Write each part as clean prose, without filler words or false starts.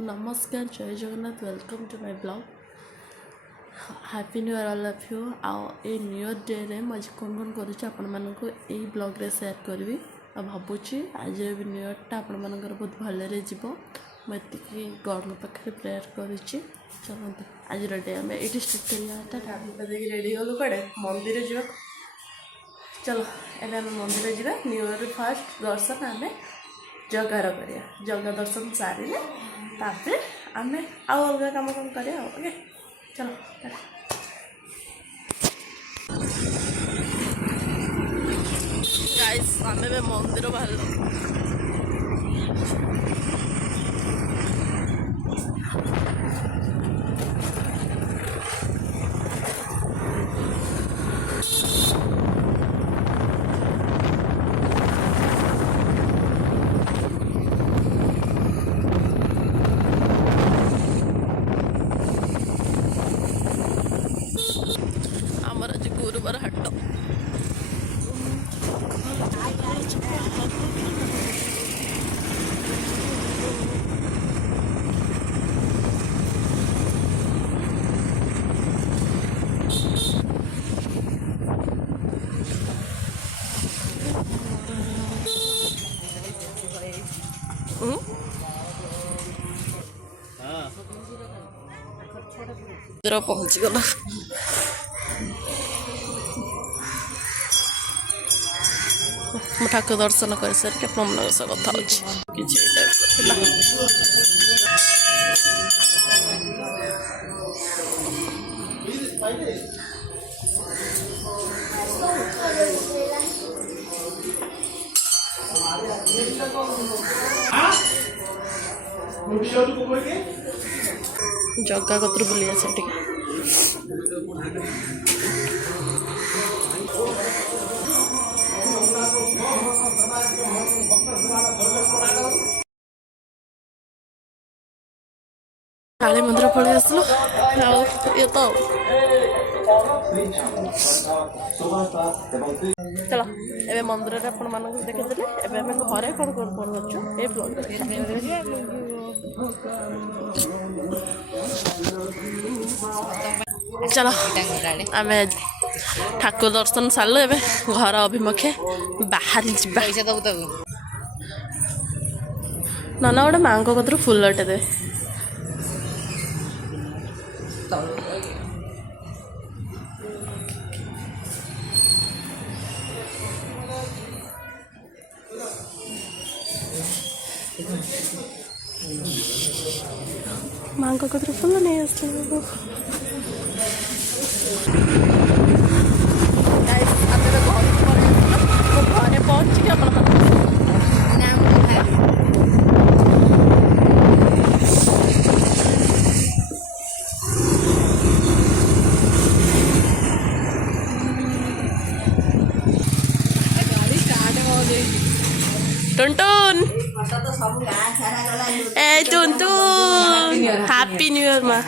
नमस्कार जय Jagannath welcome to my blog happy new year all of you आउ ए न्यू ईयर डे रे मैं कौन कौन करूँ ब्लॉग रे शेयर करी आ भावुची आज भी न्यू ईयरटा आपण बहुत भलरे जीव मुझे गॉड पाखे प्रेयर करुच्ची चलते आज डे आम ये स्टार्ट करें रेडी गलु कड़े मंदिर जा चलो एवं आम मंदिर जा न्यू ईयर फास्ट दर्शन आम जगार करिया जगह दर्शन सारे तापर आम आउ अलग कम कम करिया ओके चलो गाइस आम मंदिर बाहर गुरुवार हाट पहुँची गला ठाकुर दर्शन कर सारे अपना सह कथा जगह कतर बुली आस काली मंदिर पलि आसलु ये तो चलो एबे मंदिर रे आपण मानक देखि देले एबे हम घरे कोन कोन करछु ए ब्लॉग चलो आम ठाकुर दर्शन सारू ए घर अभिमुखे बाहरी जा ना गोटे माँ कतर फुलटे दे माँ कतर फुल नहीं आस घरे पहुँची टुनटुन ए टुनटुन हैप्पी न्यू ईयर मां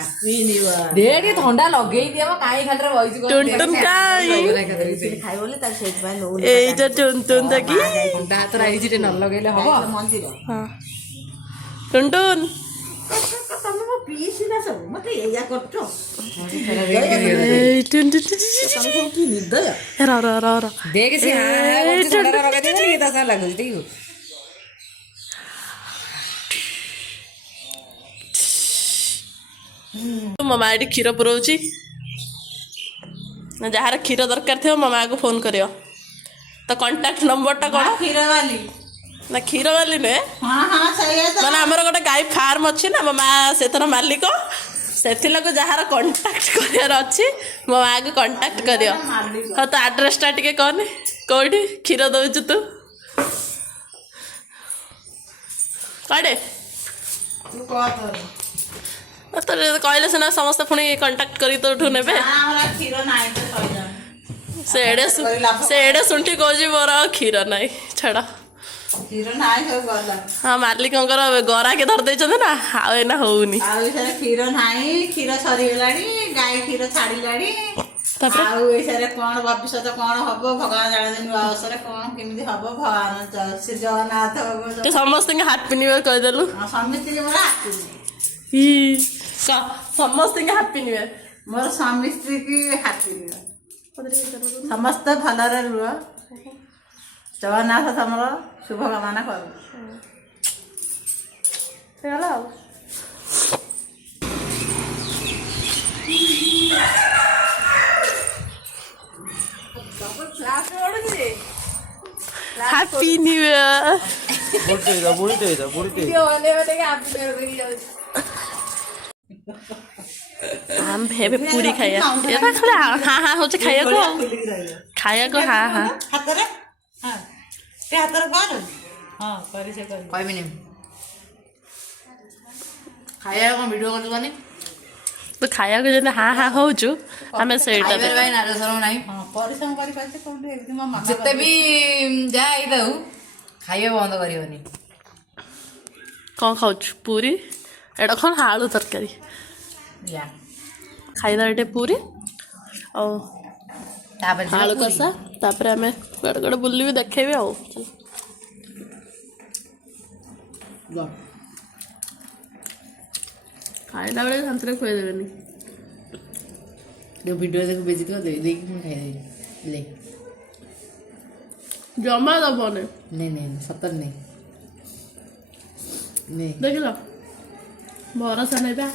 देडी ठंडा लगेई देबो काई खालरे बइज टुनटुन काई खाइ बोले त सेटमा नो ए जो टुनटुन त की ठंडा तोरा इजी टे न लगेले हबो मंदिर हां टुनटुन तमे मो पीसी ना सब मते एया करछो ए टुनटुन तमे की निर्दय रा रा रा रा देख से हां ठंडा लगे दे की तसा लागु ठीक मो माँ ये क्षीर पुराऊँगी जार क्षीर दरकार थो मो माँ को फोन करियो तो कांटेक्ट नंबरटा कौन क्षीर वाली ना क्षीर वाली नुहे मैंने आमर गोटे गाई फार्म अच्छी ना मो माँ से मालिक से जार कांटेक्ट करार अच्छी मो माँ को कांटेक्ट करियो हाँ तो आड्रेसटा टे कहनी कौटी क्षीर दौचु तू कड़े तो कहले सीना समस्त पुणी कंटाक्ट करी तो ने शुंठी कौच मोर क्षीर ना छाड़ हाँ मालिक गरा के धरदे ना आना होनी क्षीर ना क्षीर सरीगला गाई क्षीर छाड़ा कौन भविष्य कौन हम भगवान जाने नुआ वर्ष कौन केमी हम भगवान श्री जगन्नाथ समस्त हैप्पी न्यू ईयर कहीदेलु समस्त ସମସ୍ତଙ୍କୁ ହାପି ନ୍ୟୁ ଇୟର। ମୋର ସ୍ୱାମୀ ସ୍ତ୍ରୀ କି ହାପି ନ୍ୟୁ ଇୟର। ସମସ୍ତେ ଭଲରେ ରୁହ। ଜଗନ୍ନାଥ ତମର ଶୁଭ କାମନା କରୁ। ହେଇଗଲା ଆଉ। Happy new year. ଆମେ ଏବେ ପୁରୀ ଖାଇବା। ଏଟା ଖାଲି ହାଁ ହାଁ ହଉଛି ଖାଇବାକୁ ଆଉ। ଖାଇବାକୁ ହାଁ ହାଁ। ହାତରେ ହାତରେ କର। ହଁ କରି ସେ କରି କହିବିନି ଖାଇବା କ'ଣ ଭିଡ଼ିଓ କରୁଛୁ କହନି ତୁ ଖାଇବାକୁ ଯେମିତି ହାଁ ହାଁ ହଉଛୁ ଆମେ ସେଇଟା ଖାଇବାରେ ଭାଇ ନାଜସରମ ନାହିଁ। ହଁ ପରିଶ୍ରମ କରି ପାରୁଛି କୋଉଠି ଏମିତି ମୋ ମନ ଯେତେ ବି ଯାହା ହେଇଥାଉ ଖାଇବା ବନ୍ଦ କରିବନି। କ'ଣ ଖାଉଛୁ? ପୁରୀ। ଏଇଟା କ'ଣ ଆଳୁ ତରକାରୀ। ଯା ଖାଇଦେବା ଏଠି ପୁରୀ ଆଉ ତାପରେ ଯିବା ଆଳୁ ପୁରୀ। କଷା। ତାପରେ ଆମେ କୁଆଡ଼େ କୁଆଡ଼େ ବୁଲିବି ଦେଖେଇବି ଆଉ। ଖାଇଲା ବେଳେ ଶାନ୍ତିରେ ଖୁଆଇଦେବେନି। ଯୋଉ ଭିଡ଼ିଓ ଦେଖୁ ବେଜିଥିବ ଦେଇକି ମୁଁ ଖାଇଦେବି ଲେ ଜମା ଦବନି। ନେ ନେ ସତରେ ନେ ନେ ଦେଖିଲ ଭରସା ନାହିଁ ବା।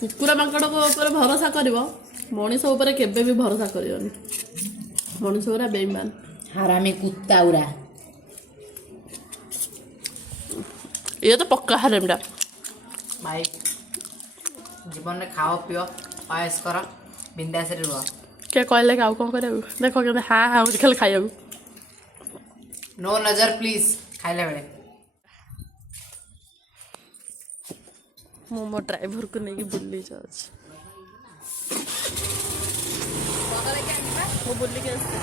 କୁକୁର ମାଙ୍କଡ଼ ଉପରେ ଭରସା କରିବ, ମଣିଷ ଉପରେ କେବେ ବି ଭରସା କରିବନି। ମଣିଷ ପୁରା ବେଇମାନ। ହାରାମି କୁତ୍ତା ଉରା। ଇଏ ତ ପକ୍କା ହାରାମିଟା। ଭାଇ ଜୀବନରେ ଖାଅ ପିଅ ଅଏସ୍ କର ବିନ୍ଦାସରେ ରୁହ। କିଏ କହିଲେ କି ଆଉ କ'ଣ କରିବାକୁ? ଦେଖ କେମିତି ହାଁ ହାଁ ହଉଛି ଖାଲି ଖାଇବାକୁ। नो नजर प्लीज खाइला बेले ମୁଁ ମୋ ଡ୍ରାଇଭରକୁ ନେଇକି ବୁଲି ଯାଉଛି। ମୁଁ ବୁଲିକି ଆସିଛି।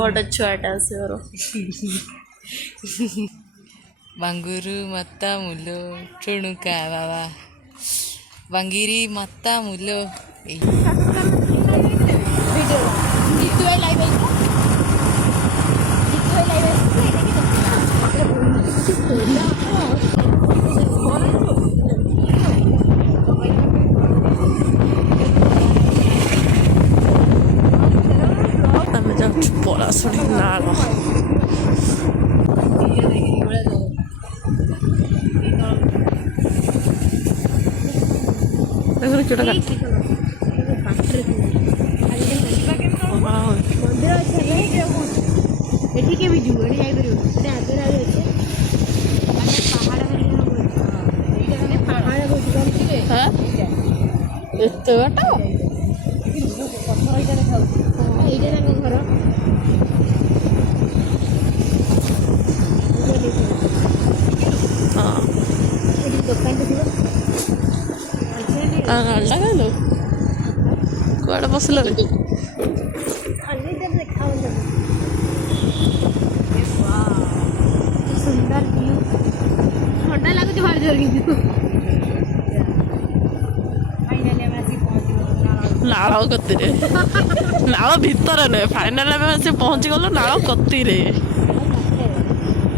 ଗୋଟେ ଛୁଆଟା ଆସିବାର Banguru mata mulo chunuka baba Bangiri mata mulo ଆମେ ଯାଉଛୁ ପଳାଶୁଣି ନାଳ। ଦେଖୁନ କିଟା କାଟୁଛି। ଏଠିକେ ବି ଯିବୁ ଏଠି ଯାଇପାରିବୁ ଏଠି ଆଗରେ ଆହୁରି ଅଛି ମାନେ ପାହାଡ଼ କହୁଛି ଏତେ ବାଟ ପଥର ଏଇଟା ଦେଖାଉଛି ଏଇଟା ତାଙ୍କ ଘର ହଁ ଏଠି ଦୋକାନଟେ ଥିବ ନାଳଟା ଖାଇଲୁ କୁଆଡ଼େ ବସିଲ ରେ? ଖାଲି ଦେଖାଉନି ସୁନ୍ଦର ଭିଉ ଥଣ୍ଡା ଲାଗୁଛି ଭାରି ଜୋର କିନ୍ତୁ ଫାଇନାଲି ଆମେ ଆସିକି ପହଞ୍ଚିଗଲୁ ନାଳ କତିରେ ନାଳ ଭିତରେ ନୁହେଁ ଫାଇନାଲ ଆମେ ଆସି ପହଞ୍ଚିଗଲୁ ନାଳ କତିରେ।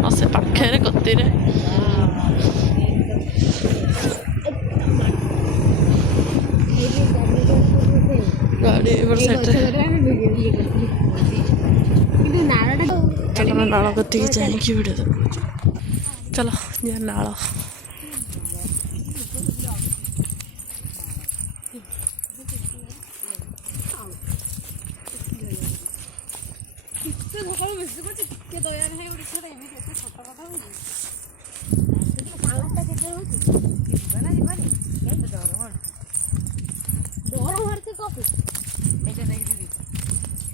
ହଁ ସେ ପାଖରେ କତିରେ ଗାଡ଼ି ଏପଟ ସାଇଡ଼ରେ। କିନ୍ତୁ ନାଳଟା ଚାଲ ନାଳ କତିକି ଯାଇକି ଭିଡ଼ିଓ ଦେଖ। ଚାଲ ଯିବା ନାଳ। ସକାଳୁ ବେଶୀ ଟିକେ ଦୟା ନାହିଁ ଗୋଟେ ଛୁଆଟା ଏମିତି ଏତେ ଛୋଟ କଥା ହଉଛି ଯିବା ନା ଯିବାନି ଡର ମାଡୁଛି କଫି ଏଇଟା ଦେଖି ଦିଦି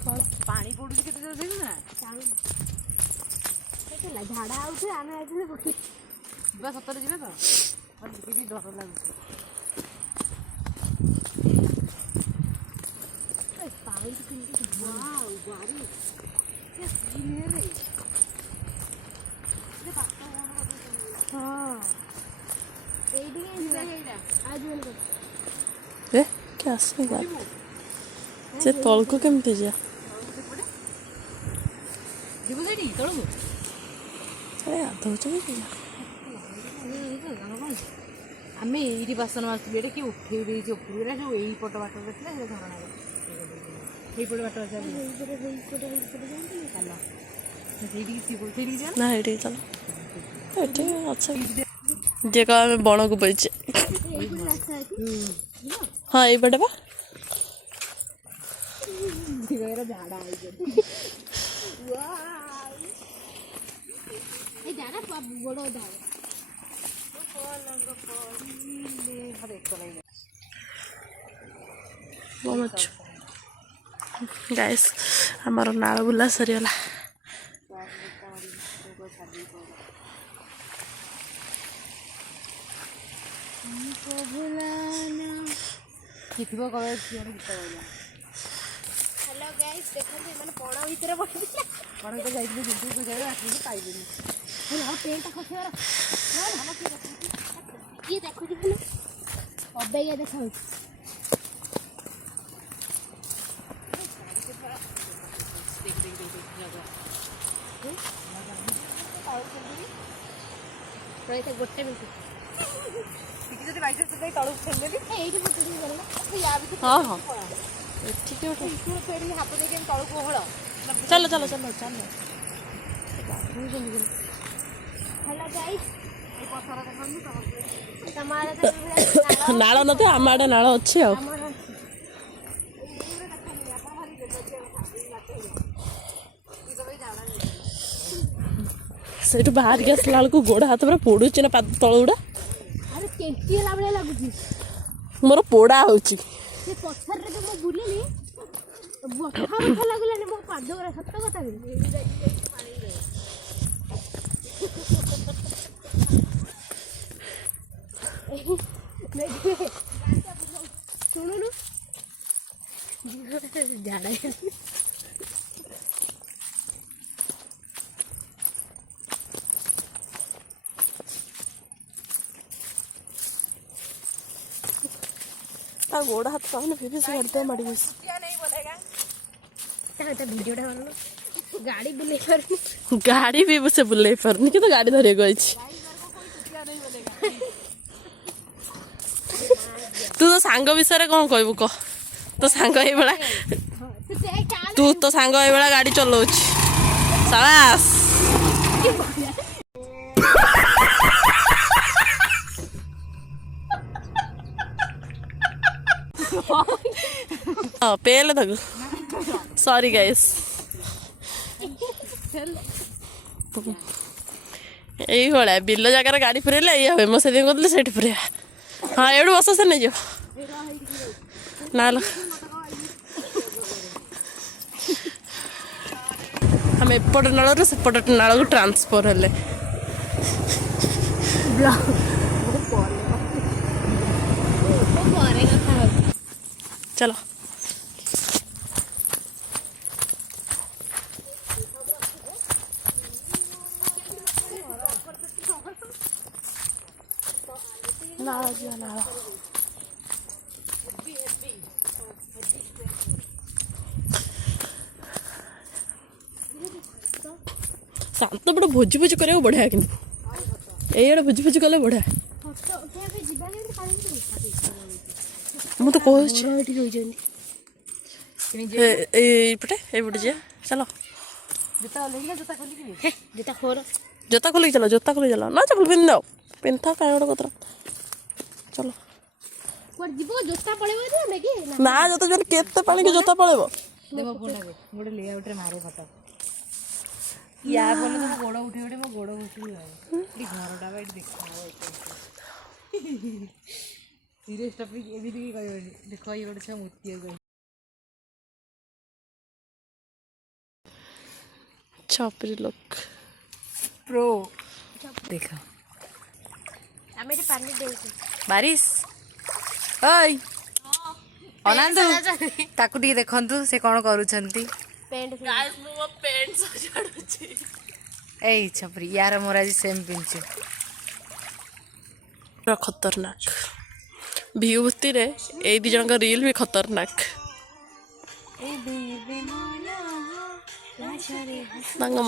କ'ଣ ପାଣି ପଡୁଛି କେତେ ଜୋର ଦେଖୁ ନା ଝାଡ଼ା ହଉଛି ଆମେ ଆସିଲେ ପକେଇ ଯିବା ସତରେ ଯିବା ତ ଟିକେ ଡର ଲାଗୁଛି ପାଣି କେମିତି ଗାଡ଼ି ହଁ ଏଇଠିକି ଏ କି ଆସିନି ସେ ତଳକୁ କେମିତି ଯିବା ଯିବୁ ସେଠି ତଳକୁ ଏ ଗାଧଉଛ କି ଆମେ ଏଇଠି ବାସନ ମାସୁଥିଲୁ ଏଇଟା କିଏ ଉଠେଇ ଦେଇଛି ଉପରକୁ ଏଇଟା ଯୋଉ ଏଇପଟ ବାଟରେ ଥିଲା ସେ ଧରଣାରେ ଏଇପଟ ବାଟ ଚାଲ ସେଇଠିକି ଯିବା ନା ଏଇଠିକି ଚାଲ ଏଠି ଅଛି ଯିଏ କହ ଆମେ ବଣକୁ ପଇଛେ ହଁ ଏଇପଟେ ବା ଝାଡ଼ା ହେଇଛନ୍ତି এই জায়গা বড় জায়গা ଗାଇସ୍ ଆମର ନାଳ ବୁଲା ସରିଗଲା ଥିବ କବେ ଗୀତ ଗାଇଲା ହ୍ୟାଲୋ ଗାଇସ୍ ଦେଖନ୍ତୁ ଏମାନେ ବଣ ଭିତରେ ପଡ଼ିଥିଲା କ'ଣ ତ ଯାଇଥିଲି କିନ୍ତୁ ଜାଗାରେ ଆସିକି ପାଇଲିନି ଆଉ ପେଣ୍ଟଟା ଖସିବାର କିଏ ଦେଖୁଛି ଭଲ ଅବାଗିଆ ଦେଖାଉଛି ଗୋଟେ ମିନିଟ୍ ଟିକେ ଯଦି ବାଇଚାନ୍ସ ଯାଇ ତଳକୁ ଛେଲିଦେଲି ଏଇଠି ଫଟୋ ଟିକେ ଗଲା ହଁ ହଁ ଏଠିକି ଉଠେ ଫେରି ହାତ ଦେଇକି ଆମେ ତଳକୁ ଓହଳ ଚାଲ ଚାଲ ଚାଲ ଚାଲ ହ୍ୟାଲୋ ଗାଇସ୍ ଏଇ ପଥର ଦେଖନ୍ତୁ ତମ ଆଡ଼େ ନାଳ ନଥିବ ଆମ ଆଡ଼େ ନାଳ ଅଛି ଆଉ ଆମର ସେଇଠୁ ବାହାରିକି ଆସିଲା ବେଳକୁ ଗୋଡ଼ ହାତ ପୁରା ପୋଡ଼ୁଛି ନା ପାଦ ତଳ ଗୁଡ଼ା ଆରେ କେମିତି ହେଲା ଭଳିଆ ଲାଗୁଛି ମୋର ପୋଡ଼ା ହେଉଛି ସେ ପଥରରେ ତ ମୁଁ ବୁଲିଲି ବଥା ବଥା ଲାଗିଲାନି ମୋ ପାଦ ଗୁଡ଼ା ସତ କଥା ଶୁଣୁନୁ ଝାଡ଼ା ତା ଗୋଡ଼ ହାତ ପାଉନି ଫିର ସେ ଗାଡ଼ି ମାଡ଼ି ବସି ଭିଡ଼ିଓଟା ଭଲ ଗାଡ଼ି ବୁଲେଇ ପାରୁନି ଗାଡ଼ି ବି ସେ ବୁଲେଇ ପାରୁନି କିନ୍ତୁ ଗାଡ଼ି ଧରିବାକୁ ଅଛି ତୁ ତୋ ସାଙ୍ଗ ବିଷୟରେ କ'ଣ କହିବୁ କହ ତୋ ସାଙ୍ଗ ଏଇଭଳିଆ ତୁ ତୋ ସାଙ୍ଗ ଏଇଭଳିଆ ଗାଡ଼ି ଚଲାଉଛି ସାବାସ୍ ହଁ ପେଲେ ତାକୁ ସରି ଗାଇସ୍ ଏଇଭଳିଆ ବିଲ ଜାଗାରେ ଗାଡ଼ି ପୁରେଇଲେ ଏଇଆ ହୁଏ ମୁଁ ସେଥିପାଇଁ କହୁଥିଲି ସେଇଠି ପୁରେଇବା ହଁ ଏଇଠୁ ବସ ସେ ନେଇଯିବ ନା ଆମେ ଏପଟ ନାଳରୁ ସେପଟ ନାଳକୁ ଟ୍ରାନ୍ସଫର ହେଲେ चलो शांत बड़ भोजी भोजी करा बढ़िया कि भोजी भोजी कले बढ़िया ମୁଁ ତ କହୁଛି ଏଇପଟେ ଯିବା ଚାଲ ଜୋତା ଖୋଲିକି ଚାଲ ଜୋତା ଖୋଲିକି ଚାଲ ନା ଚପଲ ପିନ୍ଧି ଦଉ ପିନ୍ଧା କାଇଁ ଗୋଟେ କଥା ଚାଲ ନା ଜୋତା ଜୋର କେତେ ପାଣିକି ଜୋତା ପଳେଇବ ଗୋଟେ ଲେଆଉଟରେ ମାରୁ ଫଟୋ ୟା ବୋଲେ ତ ଗୋଡ଼ ଉଠି ମୋ ଗୋଡ଼ ଉଠି ଘରଟା ବା ଏଠି ଦେଖା सीरियस टॉपिक एमिति की कहबनी देख ये गोटे छुआ मूर्ति कह छपरी लोक प्रो देख आमे एठी पानी देउछु बारिश ओय अनंदु ताकू टी देखंतु से कोन करूछंती पेंट गाइस मो पेंट सजाडुची ए छपरी यार मोर आज सेम पिंचु पूरा खतरनाक विभूति रे ए दी जन का रील भी खतरनाक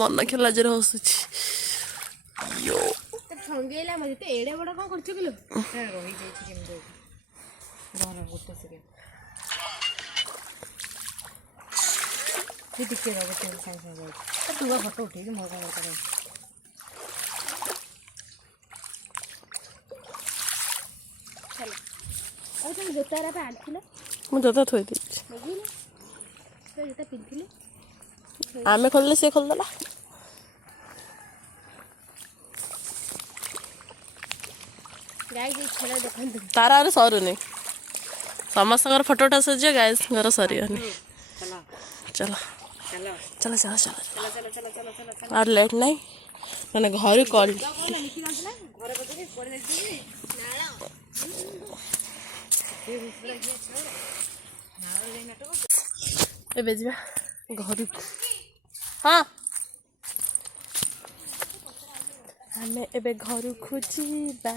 मन खेला जरा हसुची यो तो ठंगेला मजे तो एडे बड़ कोन करछु किलो रही जाइछि केम दो रहला गोटे सेकेंड टिके दो गोटे संग संग जाइछि तू फोटो उठे मोर कोन करता चलो और तुम जूता रा पे आनथिलो मु जता थोई दी बगिले तो जूता पिनथिले आमे खोलले से खोल दला गाय के खेला देखंतु तारा रे सरुनी समस्त फोटो उठा सजे गाइस घर सरियनी चलो चलो चलो चलो चलो और लेट नहीं मैंने घर कॉल ए जा घर हाँ हमें एबे घर को जीवा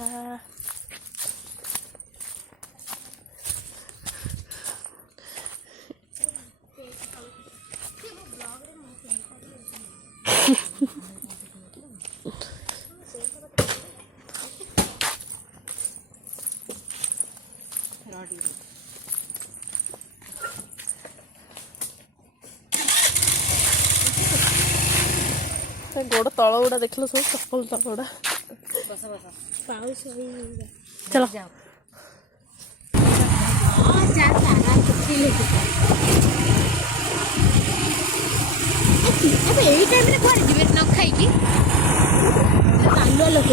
गोड़ तल गुड़ा देख लो सब चप्पल तल गुड़ा पाउस होई चलो जा तारा कुत्ती ले अब एई टाइम रे कोन दिबे न खाई की कांदो लोक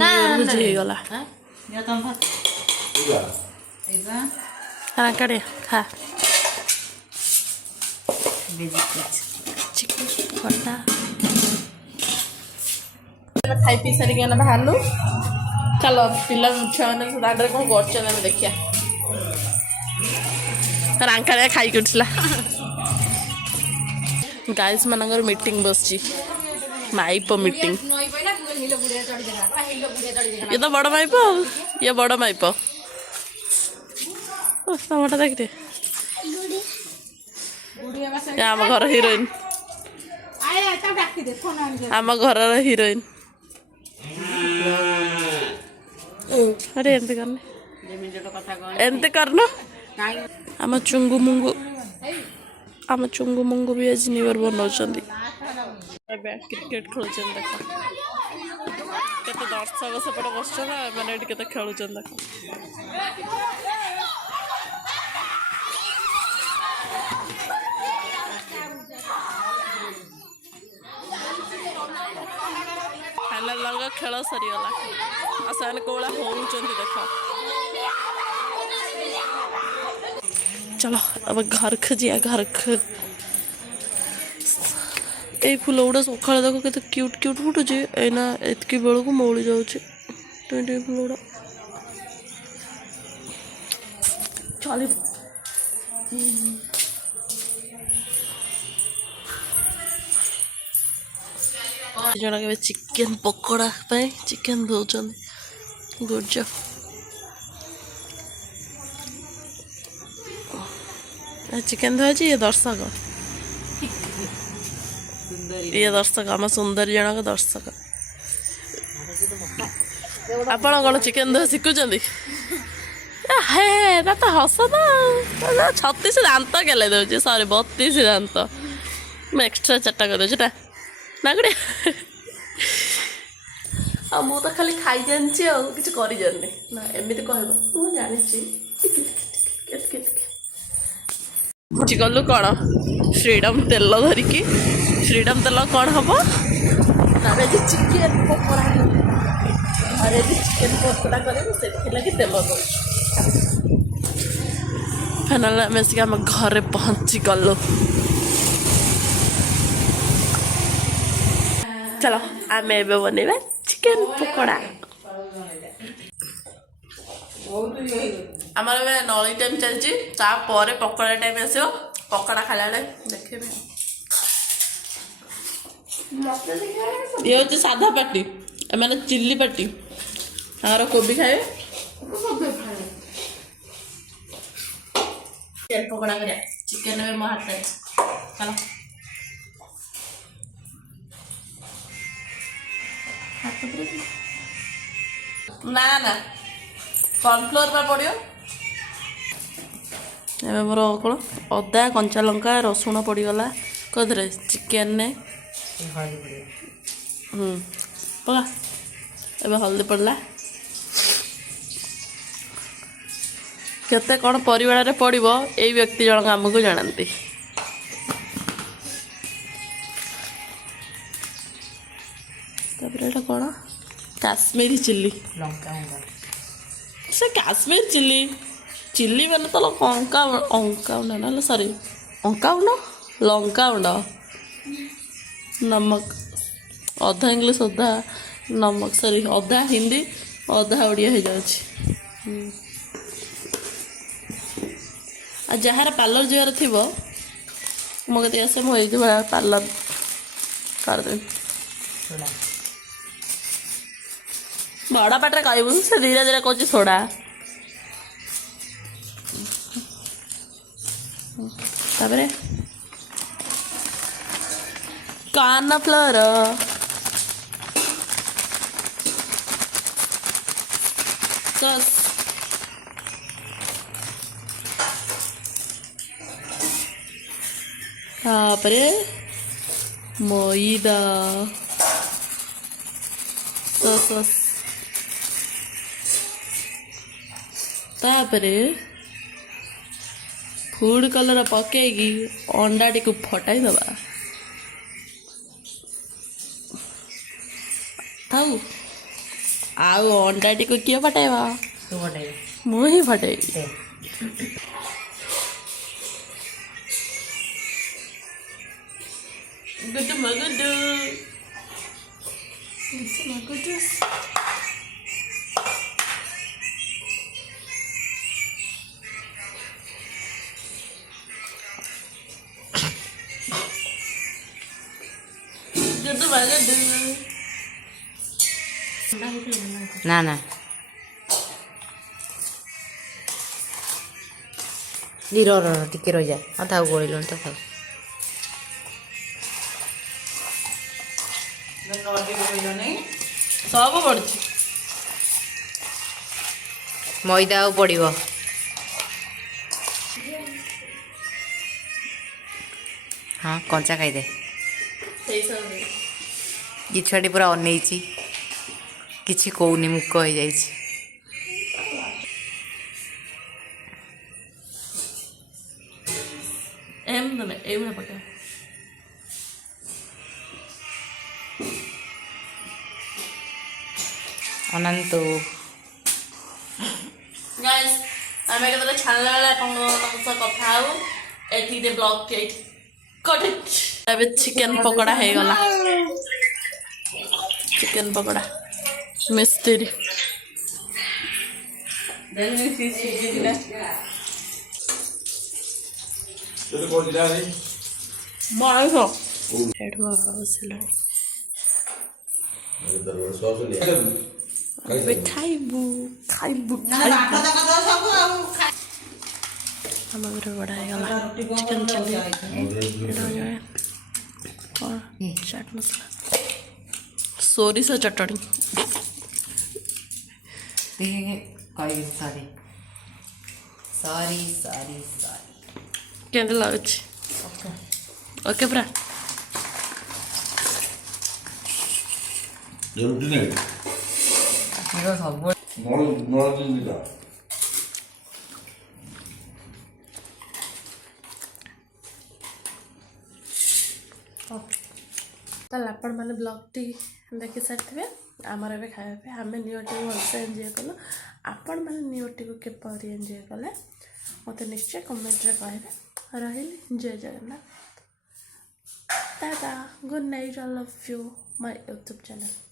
ना गला या तम भात एबा खाना काटे खा वेजिटेबल्स चिकन खटा खाई पी सारी गला बाहरलु चलो पिला छुआ मैंने दादर कौन कर देखिया रांकाड़िया खाई उठला गाइस मानकर मीटिंग बसची माइप मीटिंग ये तो बड़ माइप ये बड़ माइप टमाटा देखते आम घर हिरोइन आम घर हिरोइन अरे एमती करने एमती करना आम चुंगु मुंगु भी आज न्यू इयर बनाउछंदी क्रिकेट खेलुछन देख केते दर्शक सेपटे बसछन माने एटी केते खेलुछन देख फाइनल लगा खेल सरीगला आ से कोला होउछंती देख चलो अब घर खोजिया घर ए फूल गुड़ा सका देख के क्यूट क्यूट फुटुचे एना एतकी बेलू को मौली जाऊे फूल गुड़ा चल जन के चिकेन पकोड़ा चिकेन दौरान गुड जॉब चिकेन धोजी ये दर्शक आम सुंदर जन के दर्शक आपण कौन चिकेन धोआ शिखुंट हे तो हस ना 36 दांत केले दौर सॉरी 32 दांत मैं एक्सट्रा 4टा कर दूँ ना गुड़े ଆଉ ମୁଁ ତ ଖାଲି ଖାଇ ଜାଣିଛି ଆଉ କିଛି କରି ଜାଣିନି ନା ଏମିତି କହିବ ମୁଁ ଜାଣିଛି ଗଲୁ କ'ଣ ଶ୍ରୀରାମ ତେଲ ଧରିକି ଶ୍ରୀରାମ ତେଲ କ'ଣ ହବ ତାପରେ ଆଜି ଚିକେନ୍ ପକୋଡ଼ା ଆରେ ଆଜି ଚିକେନ୍ ପକୋଡ଼ା କରିବୁ ସେଥିଲାଗି ତେଲ ଦେଉଛି ଫାଇନାଲ୍ ଆମେ ଆସିକି ଆମ ଘରେ ପହଞ୍ଚି ଗଲୁ ଚାଲ ଆମେ ଏବେ ବନେଇବା ଚିକେନ୍ ପକୋଡ଼ା ଆମର ଏବେ ନଳି ଟାଇମ୍ ଚାଲିଛି ତାପରେ ପକୋଡ଼ା ଟାଇମ୍ ଆସିବ ପକୋଡ଼ା ଖାଇଲା ବେଳେ ଦେଖିବେ ଇଏ ହେଉଛି ସାଧା ପାଟି ଏମାନେ ଚିଲ୍ଲି ପାଟି ଆମର କୋବି ଖାଇବେ ଚିକେନ୍ ପକୋଡ଼ା କରିବା ଚିକେନ୍ ଏବେ ମୋ ହାତରେ ଚାଲ ନା ନା କର୍ଣ୍ଣଫ୍ଲୋର୍ ବା ପଡ଼ିବ ଏବେ ମୋର କ'ଣ ଅଦା କଞ୍ଚା ଲଙ୍କା ରସୁଣ ପଡ଼ିଗଲା କେଉଁଥିରେ ଚିକେନ୍ରେ ପକା ଏବେ ହଳଦୀ ପଡ଼ିଲା କେତେ କ'ଣ ପରିମାଣରେ ପଡ଼ିବ ଏଇ ବ୍ୟକ୍ତି ଜଣକ ଆମକୁ ଜାଣନ୍ତି ତାପରେ ଏଇଟା କ'ଣ କାଶ୍ମୀରୀ ଚିଲ୍ଲି ସେ କାଶ୍ମୀର ଚିଲ୍ଲି ଚିଲ୍ଲି ମାନେ ତ ଅଙ୍କାଉଣ୍ଡ ନହେଲେ ସରି ଅଙ୍କାଉଣ୍ଡ ଲଙ୍କାଉଣ୍ଡ ନମକ ଅଧା ଇଂଲିଶ ଅଧା ନମକ ସରି ଅଧା ହିନ୍ଦୀ ଅଧା ଓଡ଼ିଆ ହେଇଯାଉଛି ଆଉ ଯାହାର ପାର୍ଲର ଯିବାର ଥିବ ମୋ କତିକି ଆସେ ମୁଁ ଏଇଠି ପାର୍ଲର କରିଦେବି ବଡ଼ ପାଟିରେ କହିବୁ ସେ ଧୀରେ ଧୀରେ କହୁଛି ସୋଡ଼ା ତାପରେ କର୍ଣ୍ଣଫ୍ଲୋର ସସ୍ ତାପରେ ମଇଦା ସସ୍ ତାପରେ ଫୁଡ୍ କଲର୍ ପକେଇକି ଅଣ୍ଡାଟିକୁ ଫଟାଇ ଦେବା ଆଉ ଅଣ୍ଡାଟିକୁ କିଏ ଫଟାଇବ ମୁଁ ହିଁ ଫଟାଇବି ଗୁଡୁ ମଗୁଡୁ ନା ନା ଟିକେ ରହିଯା ଆଉ ଥାଉ ଗୋଳିଲୁଣି ତ ଥାଉ ସବୁ ପଡୁଛି ମଇଦା ଆଉ ପଡ଼ିବ ହଁ କଞ୍ଚା ଖାଇଦେ ଏ ଛୁଆଟି ପୁରା ଅନେଇଛି କିଛି କହୁନି ମୁକ ହେଇଯାଇଛି ଏଇଭଳିଆ ପକା ଅନନ୍ତ ଗାଇସ୍ ଆମେ କେତେବେଳେ ଛାଣିଲା ବେଳେ ଆପଣଙ୍କ ସହ କଥା ହଉ ଏଠି ବ୍ଲଗ୍ ଏଇଠି ଏବେ ଚିକେନ୍ ପକୋଡ଼ା ହେଇଗଲା ଚିକେନ୍ ପକୋଡ଼ା ମିସ୍ତ୍ରୀ ମଣିଷ ଏଠୁ ବସିଲାଣି ଏବେ ଖାଇବୁ ଖାଇବୁ ଆମ ଘରେ ବଢ଼ା ହେଇଗଲା ଚିକେନ୍ ଚିଲ୍ଲି କ'ଣ ଚାଟ୍ ମସଲା ସୋରିଷ ଚଟଣି ସରି କେମିତି ଲାଗୁଛି ଓକେ ପୁରା ରୁଟି ଆସିବ ସବୁ ତାହେଲେ ଆପଣମାନେ ବ୍ଲଗ୍ଟି ଦେଖି ସାରିଥିବେ। ଆମର ଏବେ ଖାଇବା ପାଇଁ ଆମେ ନିଉଟିକୁ ଭଲସେ ଏନ୍ଜୟ କଲୁ। ଆପଣମାନେ ନିଉଟିକୁ କିପରି ଏନ୍ଜୟ କଲେ ମୋତେ ନିଶ୍ଚୟ କମେଣ୍ଟରେ କହିବେ। ରହିଲି, Jai Jagannath, tata, good night, all of you my YouTube channel.